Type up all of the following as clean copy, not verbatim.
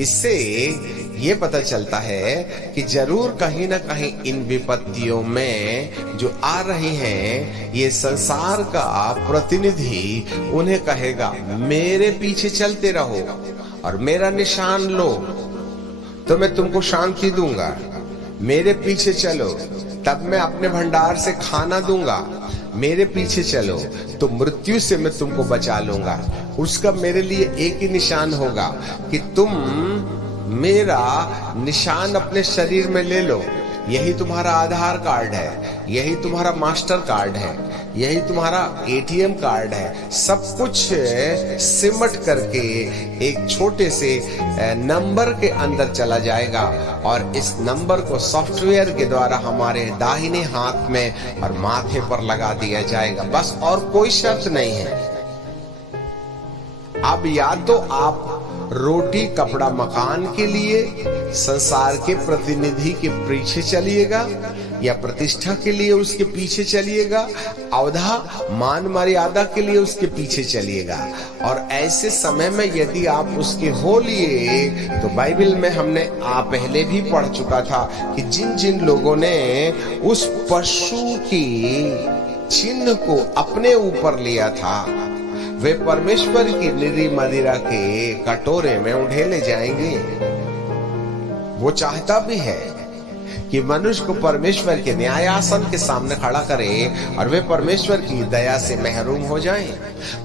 इससे ये पता चलता है कि जरूर कहीं ना कहीं इन विपत्तियों में जो आ रही हैं, ये संसार का प्रतिनिधि उन्हें कहेगा मेरे पीछे चलते रहो और मेरा निशान लो तो मैं तुमको शांति दूंगा। मेरे पीछे चलो तब मैं अपने भंडार से खाना दूंगा। मेरे पीछे चलो तो मृत्यु से मैं तुमको बचा लूंगा। उसका मेरे लिए एक ही निशान होगा कि तुम मेरा निशान अपने शरीर में ले लो। यही तुम्हारा आधार कार्ड है, यही तुम्हारा मास्टर कार्ड है, यही तुम्हारा एटीएम कार्ड है। सब कुछ सिमट करके एक छोटे से नंबर के अंदर चला जाएगा और इस नंबर को सॉफ्टवेयर के द्वारा हमारे दाहिने हाथ में और माथे पर लगा दिया जाएगा। बस और कोई शर्त नहीं है। अब या तो आप रोटी कपड़ा मकान के लिए संसार के प्रतिनिधि के पीछे चलिएगा या प्रतिष्ठा के लिए उसके पीछे चलिएगा, औधा मान मर्यादा के लिए उसके पीछे चलिएगा। और ऐसे समय में यदि आप उसके हो लिए तो बाइबल में हमने पहले भी पढ़ चुका था कि जिन जिन लोगों ने उस पशु की चिन्ह को अपने ऊपर लिया था वे परमेश्वर की निरी मदिरा के कटोरे में उंडेले जाएंगे। वो चाहता भी है कि मनुष्य को परमेश्वर के न्यायासन के सामने खड़ा करे और वे परमेश्वर की दया से महरूम हो जाएं।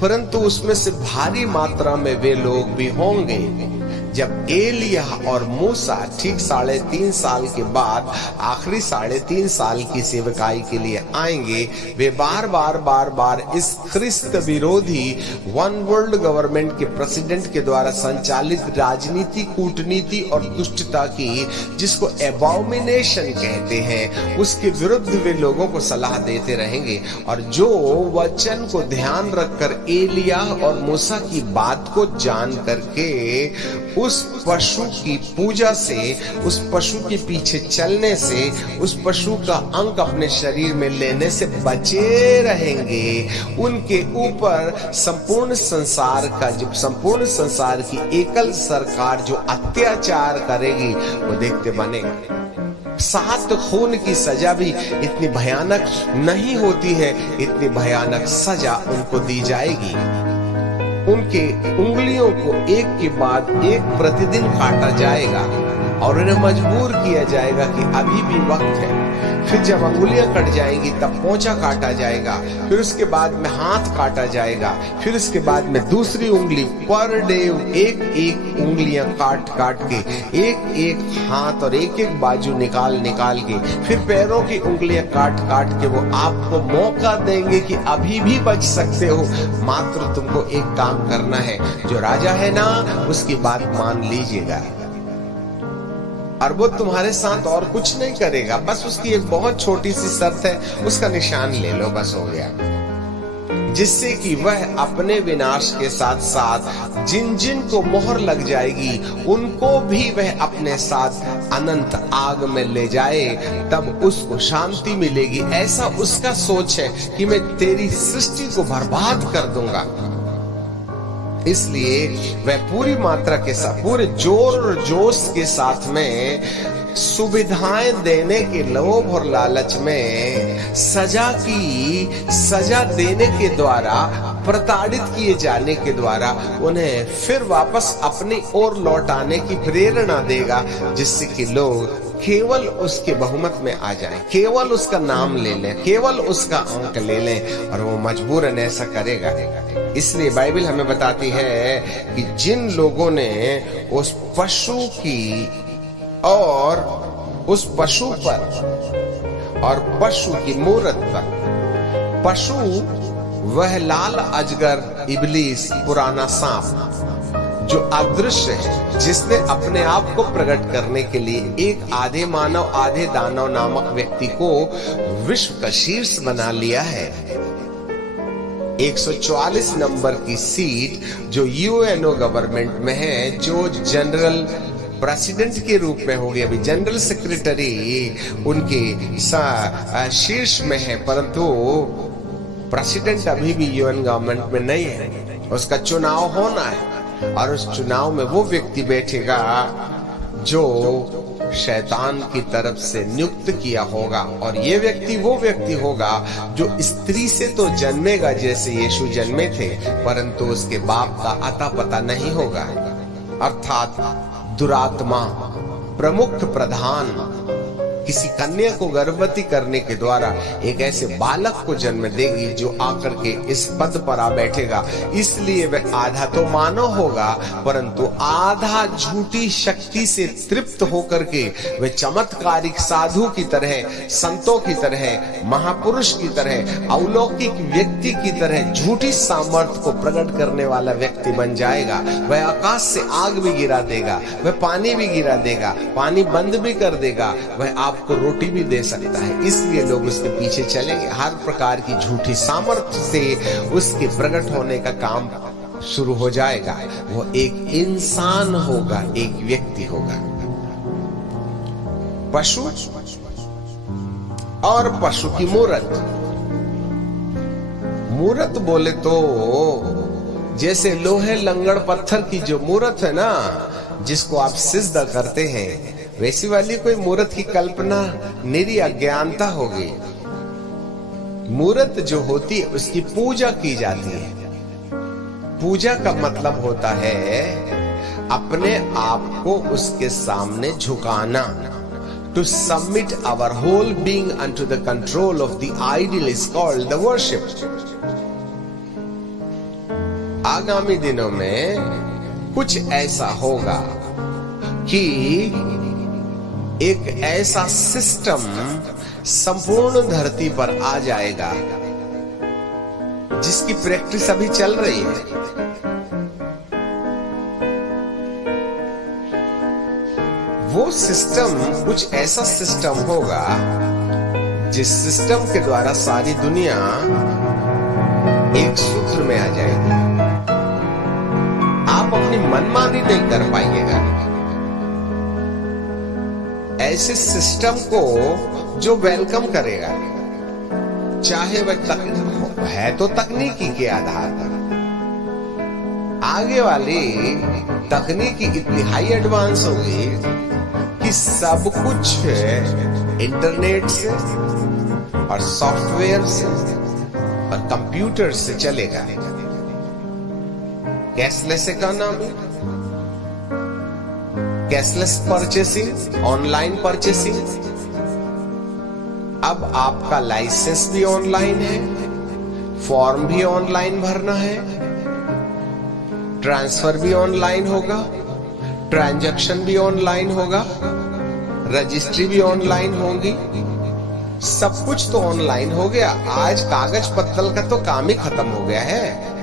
परंतु उसमें से भारी मात्रा में वे लोग भी होंगे जब एलिया और मूसा ठीक 3.5 साल के बाद आखिरी 3.5 साल की सेवकाई के लिए आएंगे। वे बार बार इस ख्रिस्त विरोधी वन वर्ल्ड गवर्नमेंट के प्रेसिडेंट के द्वारा संचालित राजनीति, कूटनीति और दुष्टता की, जिसको एबॉमिनेशन कहते हैं, उसके विरुद्ध वे लोगों को सलाह देते रहेंगे। और जो वचन को ध्यान रखकर एलिया और मूसा की बात को जान करके उस पशु की पूजा से, उस पशु के पीछे चलने से, उस पशु का अंक अपने शरीर में लेने से बचे रहेंगे, उनके ऊपर संपूर्ण संसार का, जो संपूर्ण संसार की एकल सरकार जो अत्याचार करेगी वो देखते बनेंगे। 7 खून की सजा भी इतनी भयानक नहीं होती है, इतनी भयानक सजा उनको दी जाएगी। उनके उंगलियों को एक के बाद एक प्रतिदिन काटा जाएगा और उन्हें मजबूर किया जाएगा कि अभी भी वक्त है। फिर जब अंगुलियां कट जाएंगी तब पोंछा काटा जाएगा, फिर उसके बाद में हाथ काटा जाएगा, फिर उसके बाद में दूसरी उंगली, पर डे एक एक उंगलियां काट के, एक एक हाथ और एक एक बाजू निकाल के, फिर पैरों की उंगलियां काट के वो आपको मौका देंगे कि अभी भी बच सकते हो, मात्र तुमको एक काम करना है। जो राजा है ना, उसकी बात मान लीजिएगा और वो तुम्हारे साथ और कुछ नहीं करेगा। बस उसकी एक बहुत छोटी सी शर्त है, उसका निशान ले लो, बस हो गया। जिससे कि वह अपने विनाश के साथ साथ जिन जिन को मोहर लग जाएगी उनको भी वह अपने साथ अनंत आग में ले जाए, तब उसको शांति मिलेगी। ऐसा उसका सोच है कि मैं तेरी सृष्टि को बर्बाद कर दूंगा। इसलिए वह पूरी मात्रा के साथ, पूरे जोर और जोश के साथ में सुविधाएं देने के लोभ और लालच में सजा देने के द्वारा, प्रताड़ित किए जाने के द्वारा उन्हें फिर वापस अपनी ओर लौटाने की प्रेरणा देगा, जिससे कि लोग केवल उसके बहुमत में आ जाएं, केवल उसका नाम ले लें, केवल उसका अंक ले लें, और वो मजबूरन ऐसा करेगा। इसलिए बाइबल हमें बताती है कि जिन लोगों ने उस पशु की और उस पशु पर और पशु की मूरत पर, पशु वह लाल अजगर इब्लीस, पुराना सांप जो अदृश्य है, जिसने अपने आप को प्रकट करने के लिए एक आधे मानव आधे दानव नामक व्यक्ति को विश्व का शीर्ष बना लिया है। 144 नंबर की सीट जो यूएनओ गवर्नमेंट में है, जो जनरल प्रेसिडेंट के रूप में होगी, अभी जनरल सेक्रेटरी उनके शीर्ष में है, परंतु प्रेसिडेंट अभी भी यूएन गवर्नमेंट में नहीं है। उसका चुनाव होना है और उस चुनाव में वो व्यक्ति बैठेगा जो शैतान की तरफ से नियुक्त किया होगा, और ये व्यक्ति वो व्यक्ति होगा जो स्त्री से तो जन्मेगा जैसे यीशु जन्मे थे, परंतु उसके बाप का अता पता नहीं होगा। अर्थात दुरात्मा प्रमुख प्रधान किसी कन्या को गर्भवती करने के द्वारा एक ऐसे बालक को जन्म देगी जो आकर के इस पद पर आ बैठेगा। इसलिए वह आधा तो मानव होगा, परंतु आधा झूठी शक्ति से तृप्त होकर के वह चमत्कारिक साधु की तरह, संतों की तरह, महापुरुष की तरह, अलौकिक व्यक्ति की तरह झूठी सामर्थ्य को प्रकट करने वाला व्यक्ति बन जाएगा। वह आकाश से आग भी गिरा देगा, वह पानी भी गिरा देगा, पानी बंद भी कर देगा, वह आपको रोटी भी दे सकता है। इसलिए लोग उसके पीछे चलेंगे। हर प्रकार की झूठी सामर्थ्य से उसके प्रकट होने का काम शुरू हो जाएगा। वो एक इंसान होगा, एक व्यक्ति होगा। पशु और पशु की मूरत। मूरत बोले तो जैसे लोहे लंगड़ पत्थर की जो मूरत है ना, जिसको आप सिजदा करते हैं, वैसी वाली कोई मूरत की कल्पना निरी अज्ञानता होगी। मूरत जो होती है उसकी पूजा की जाती है। पूजा का मतलब होता है अपने आप को उसके सामने झुकाना। To submit our whole being unto the control of the idol is called the worship. आगामी दिनों में कुछ ऐसा होगा कि एक ऐसा सिस्टम संपूर्ण धरती पर आ जाएगा जिसकी प्रैक्टिस अभी चल रही है। वो सिस्टम कुछ ऐसा सिस्टम होगा जिस सिस्टम के द्वारा सारी दुनिया एक सूत्र में आ जाएगी। आप अपनी मनमानी नहीं कर पाइएगा। ऐसे सिस्टम को जो वेलकम करेगा, चाहे वह है तो तकनीकी के आधार पर। आगे वाली तकनीकी इतनी हाई एडवांस होगी कि सब कुछ इंटरनेट से और सॉफ्टवेयर से और कंप्यूटर से चलेगा। Cashless economy, cashless purchasing, online purchasing. अब आपका लाइसेंस भी ऑनलाइन है, फॉर्म भी ऑनलाइन भरना है, ट्रांसफर भी ऑनलाइन होगा, ट्रांजैक्शन भी ऑनलाइन होगा, रजिस्ट्री भी ऑनलाइन होगी। सब कुछ तो ऑनलाइन हो गया। आज कागज पत्तल का तो काम ही खत्म हो गया है।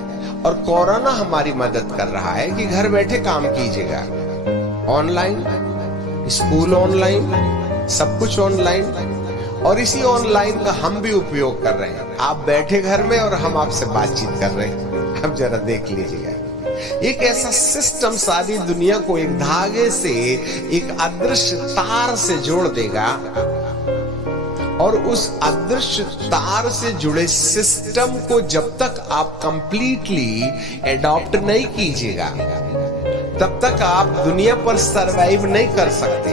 और कोरोना हमारी मदद कर रहा है कि घर बैठे काम कीजिएगा। ऑनलाइन, स्कूल ऑनलाइन, सब कुछ ऑनलाइन, और इसी ऑनलाइन का हम भी उपयोग कर रहे हैं। आप बैठे घर में और हम आपसे बातचीत कर रहे हैं। अब जरा देख लीजिएगा, एक ऐसा सिस्टम सारी दुनिया को एक धागे से, एक अदृश्य तार से जोड़ देगा, और उस अदृश्य तार से जुड़े सिस्टम को जब तक आप कंप्लीटली एडॉप्ट नहीं कीजिएगा, तब तक आप दुनिया पर सरवाइव नहीं कर सकते।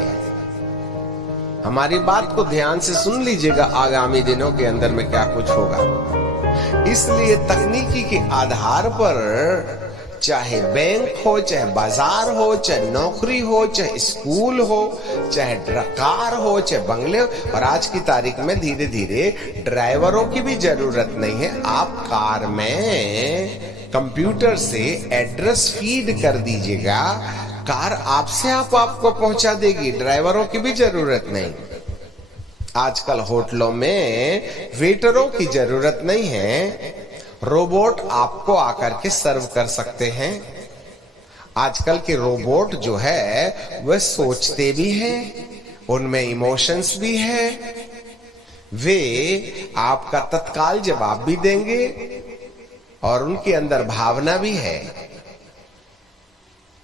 हमारी बात को ध्यान से सुन लीजिएगा, आगामी दिनों के अंदर में क्या कुछ होगा। इसलिए तकनीकी के आधार पर चाहे बैंक हो, चाहे बाजार हो, चाहे नौकरी हो, चाहे स्कूल हो, चाहे कार हो, चाहे बंगले हो, और आज की तारीख में धीरे धीरे ड्राइवरों की भी जरूरत नहीं है। आप कार में कंप्यूटर से एड्रेस फीड कर दीजिएगा, कार आपसे आपको पहुंचा देगी। ड्राइवरों की भी जरूरत नहीं। आजकल होटलों में वेटरों की जरूरत नहीं है, रोबोट आपको आकर के सर्व कर सकते हैं। आजकल के रोबोट जो है वह सोचते भी हैं, उनमें इमोशंस भी है, वे आपका तत्काल जवाब भी देंगे और उनके अंदर भावना भी है।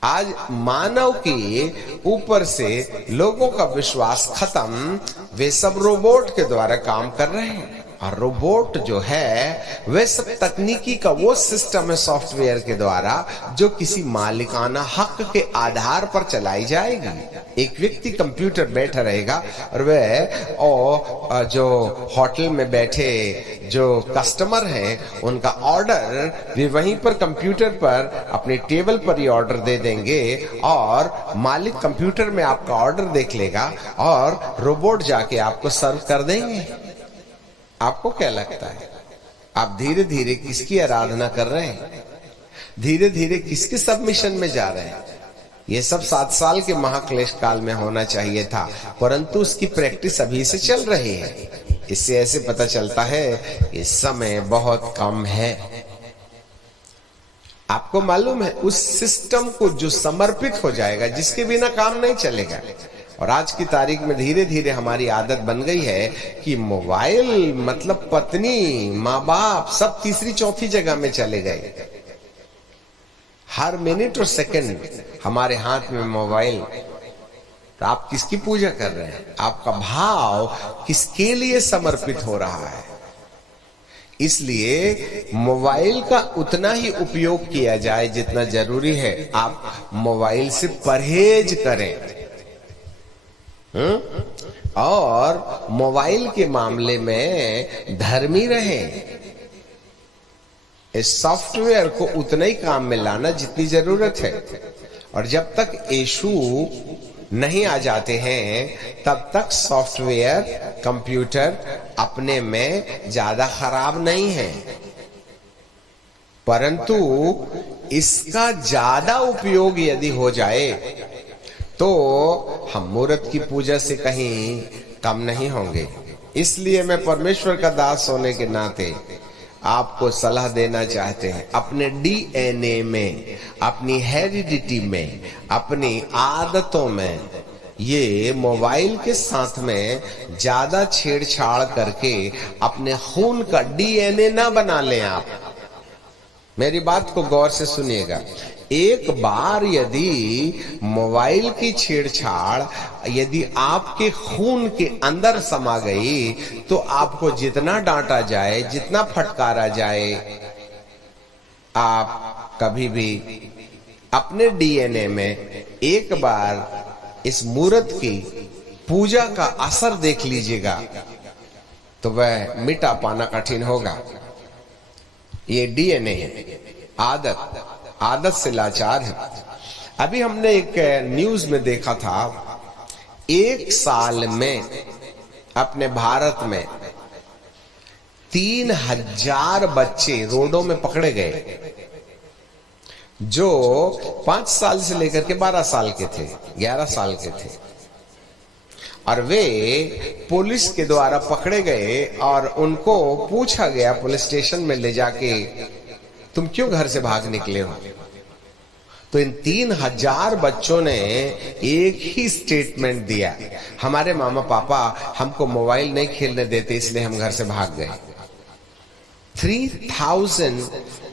आज मानव के ऊपर से लोगों का विश्वास खत्म, वे सब रोबोट के द्वारा काम कर रहे हैं। और रोबोट जो है वह सब तकनीकी का वो सिस्टम है सॉफ्टवेयर के द्वारा जो किसी मालिकाना हक के आधार पर चलाई जाएगी। एक व्यक्ति कंप्यूटर बैठा रहेगा और वह जो होटल में बैठे जो कस्टमर हैं उनका ऑर्डर वे वहीं पर कंप्यूटर पर अपने टेबल पर ही ऑर्डर दे देंगे और मालिक कंप्यूटर में आपका ऑर्डर देख लेगा और रोबोट जाके आपको सर्व कर देंगे। आपको क्या लगता है आप धीरे धीरे किसकी आराधना कर रहे हैं? धीरे धीरे किसके सबमिशन में जा रहे हैं? ये सब 7 साल के महाक्लेश काल में होना चाहिए था, परंतु उसकी प्रैक्टिस अभी से चल रही है। इससे ऐसे पता चलता है कि समय बहुत कम है। आपको मालूम है उस सिस्टम को जो समर्पित हो जाएगा, जिसके बिना काम नहीं चलेगा। और आज की तारीख में धीरे धीरे हमारी आदत बन गई है कि मोबाइल मतलब पत्नी, माँ बाप सब तीसरी चौथी जगह में चले गए। हर मिनट और सेकंड हमारे हाथ में मोबाइल। तो आप किसकी पूजा कर रहे हैं? आपका भाव किसके लिए समर्पित हो रहा है? इसलिए मोबाइल का उतना ही उपयोग किया जाए जितना जरूरी है। आप मोबाइल से परहेज करें और मोबाइल के मामले में धर्मी रहें। इस सॉफ्टवेयर को उतना ही काम में लाना जितनी जरूरत है। और जब तक इशू नहीं आ जाते हैं तब तक सॉफ्टवेयर कंप्यूटर अपने में ज्यादा खराब नहीं है, परंतु इसका ज्यादा उपयोग यदि हो जाए तो हम मूर्त की पूजा से कहीं कम नहीं होंगे। इसलिए मैं परमेश्वर का दास होने के नाते आपको सलाह देना चाहते हैं, अपने डीएनए में, अपनी हेरिडिटी में, अपनी आदतों में ये मोबाइल के साथ में ज्यादा छेड़छाड़ करके अपने खून का डीएनए ना बना लें। आप मेरी बात को गौर से सुनिएगा। एक बार यदि मोबाइल की छेड़छाड़ यदि आपके खून के अंदर समा गई तो आपको जितना डांटा जाए, जितना फटकारा जाए, आप कभी भी अपने डीएनए में एक बार इस मूर्त की पूजा का असर देख लीजिएगा तो वह मिटा पाना कठिन होगा। ये डीएनए है, आदत से लाचार है। अभी हमने एक न्यूज में देखा था, 1 साल में अपने भारत में 3000 बच्चे रोडों में पकड़े गए जो 5 साल से लेकर के 12 साल के थे, 11 साल के थे। और वे पुलिस के द्वारा पकड़े गए और उनको पूछा गया पुलिस स्टेशन में ले जाके, तुम क्यों घर से भाग निकले हो? तो इन 3000 बच्चों ने एक ही स्टेटमेंट दिया, हमारे मामा पापा हमको मोबाइल नहीं खेलने देते इसलिए हम घर से भाग गए। 3000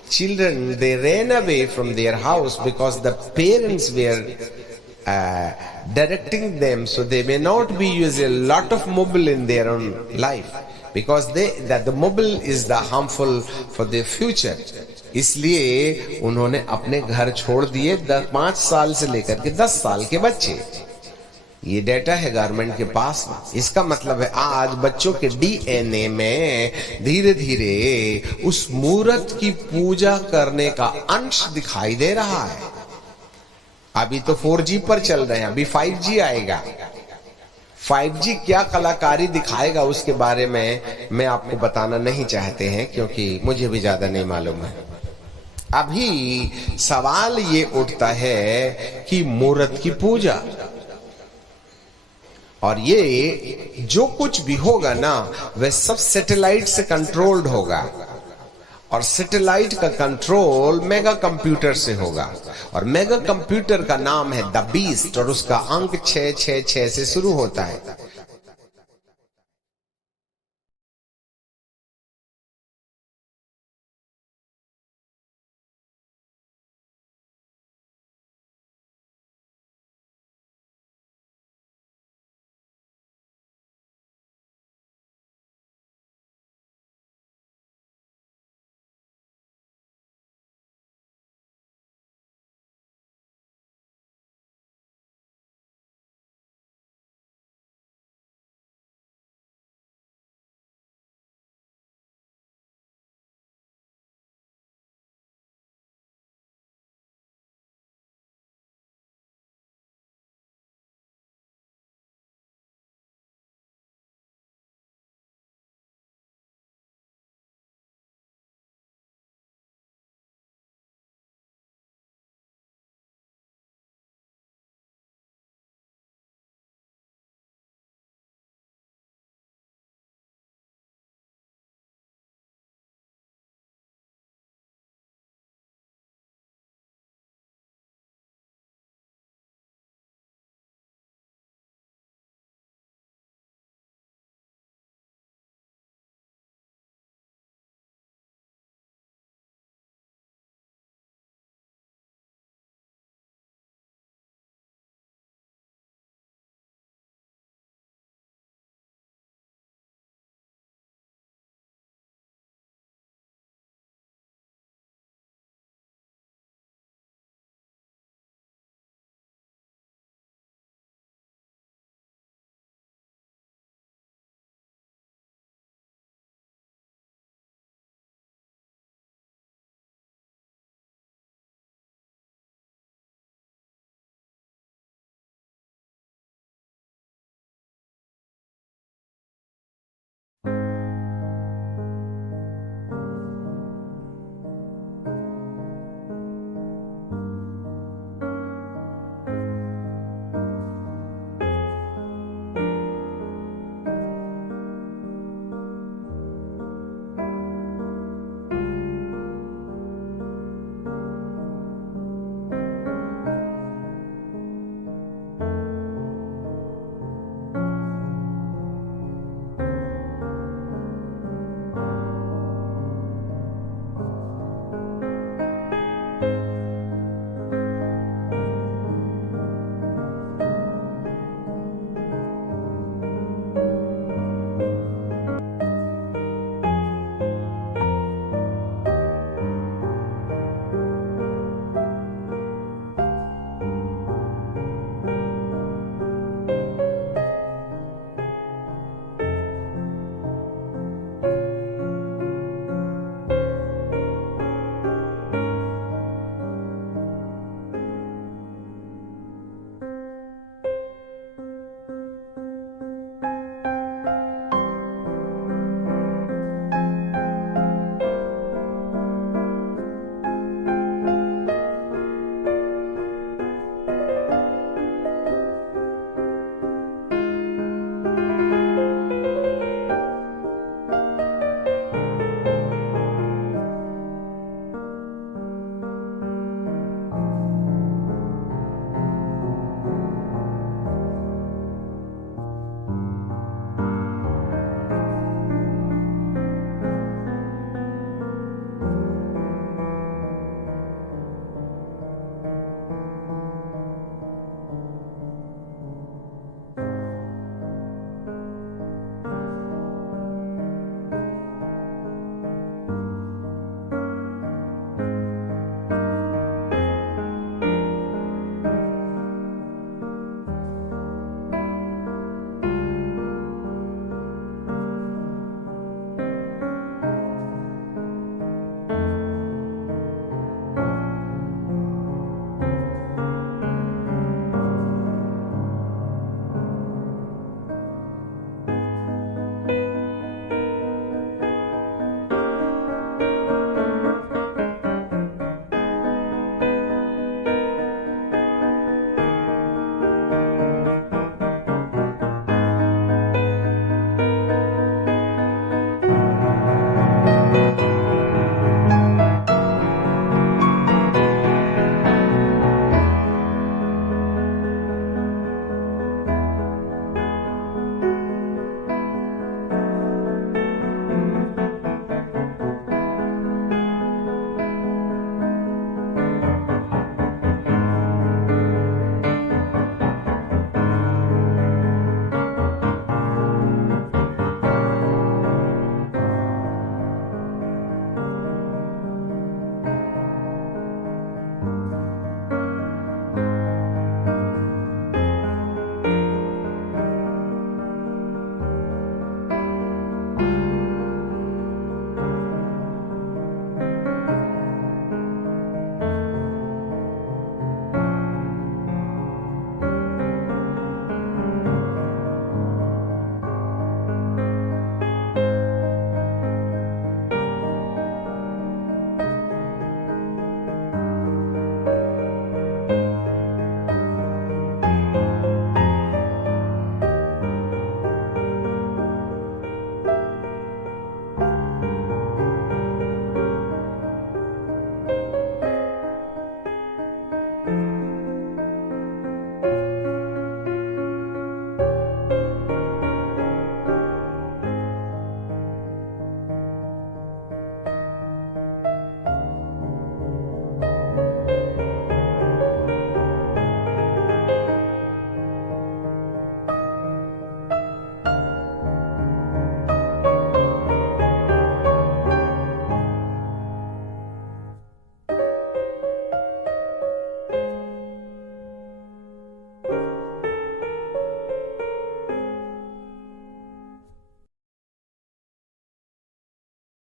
children, they ran away from their house because the parents were directing them so they may not be using a lot of mobile in their own life because that the mobile is the harmful for their future। इसलिए उन्होंने अपने घर छोड़ दिए 5 साल से लेकर के 10 साल के बच्चे। ये डेटा है गवर्नमेंट के पास में। इसका मतलब है आज बच्चों के डीएनए में धीरे धीरे उस मूर्त की पूजा करने का अंश दिखाई दे रहा है। अभी तो 4G पर चल रहे हैं, अभी 5G आएगा। 5G क्या कलाकारी दिखाएगा उसके बारे में मैं आपको बताना नहीं चाहते हैं क्योंकि मुझे भी ज्यादा नहीं मालूम है। अभी सवाल ये उठता है कि मूर्त की पूजा, और ये जो कुछ भी होगा ना वह सब सैटेलाइट से कंट्रोल्ड होगा और सैटेलाइट का कंट्रोल मेगा कंप्यूटर से होगा और मेगा कंप्यूटर का नाम है द बीस्ट और उसका अंक 666 से शुरू होता है।